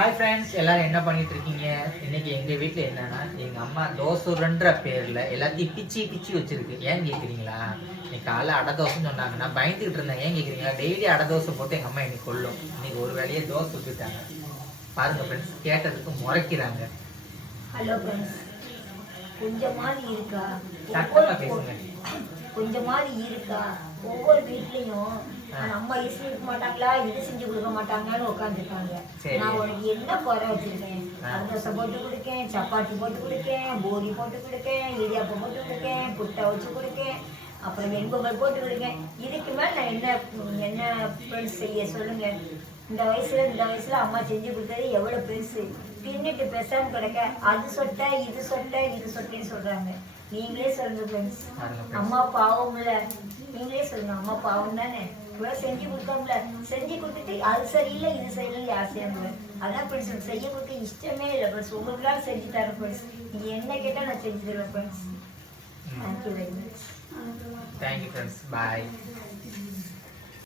Hi friends, எல்லாரும் என்ன பண்ணிட்டு இருக்கீங்க? இன்னைக்கு எங்க வீட்டில் என்னன்னா, எங்க அம்மா தோசைன்ற பேர்ல எல்லாத்தையும் பிச்சி பிச்சி வச்சிருக்கு. ஏன் கேட்குறீங்களா? இன்னைக்கு காலைல அடை தோசைன்னு சொன்னாங்க. நான் பயந்துகிட்டு இருந்தேன். ஏன் கேட்குறீங்களா? டெய்லி அடை தோசை போட்டு எங்க அம்மா இன்னைக்கு கொள்ளும். இன்னைக்கு ஒரு வேலையை தோசை விட்டுட்டாங்க. பாருங்க ஃப்ரெண்ட்ஸ், கேட்டதுக்கு முறைக்கிறாங்க. ஹலோ ஃப்ரெண்ட்ஸ், கொஞ்சமாவது இருக்கா? சத்தமா பேசுங்க. கொஞ்சமாவது இருக்கா? ஒவ்வொரு வீட்லயும் அம்மா இது இருக்க மாட்டாங்களா, இது செஞ்சு கொடுக்க மாட்டாங்கன்னு உட்காந்துருக்காங்க. நான் உனக்கு என்ன குறை வச்சிருக்கேன்? தோசை போட்டு கொடுக்கேன், சப்பாத்தி போட்டு கொடுக்கேன், பூரி போட்டு கொடுக்கேன், இடியாப்பம் போட்டு கொடுக்கேன், புட்டை வச்சு கொடுக்கேன், அப்புறம் வெண்பொங்கல் போட்டு கொடுக்கேன். இதுக்கு மேல நான் என்ன ஃப்ரெண்ட்ஸ் செய்ய சொல்லுங்க? இந்த வயசுல அம்மா செஞ்சு கொடுத்தது எவ்வளவு பெருசு. பின்னிட்டு பேசாம கிடக்க அது சொட்ட இது சொட்டேன்னு சொல்றாங்க. நீங்களே சொல்லுங்க ஃப்ரெண்ட்ஸ், அம்மா பாவம்ல. நீங்களே சொல்லுங்க, அம்மா பாவம் தானே. இவ்வளவு செஞ்சு கொடுத்தோம்ல, செஞ்சு கொடுத்துட்டு அது சரியில்லை இது சரியில்லை ஆசையாங்க. அதான் ஃப்ரெண்ட்ஸ், செய்ய கொடுக்க இஷ்டமே இல்லை ஃப்ரெண்ட்ஸ். உங்களுக்குலாம் செஞ்சு தரேன் ஃப்ரெண்ட்ஸ். நீங்க என்ன கேட்டா நான் செஞ்சு தருவேன் friends. Thank you very much. Thank you friends, பாய்.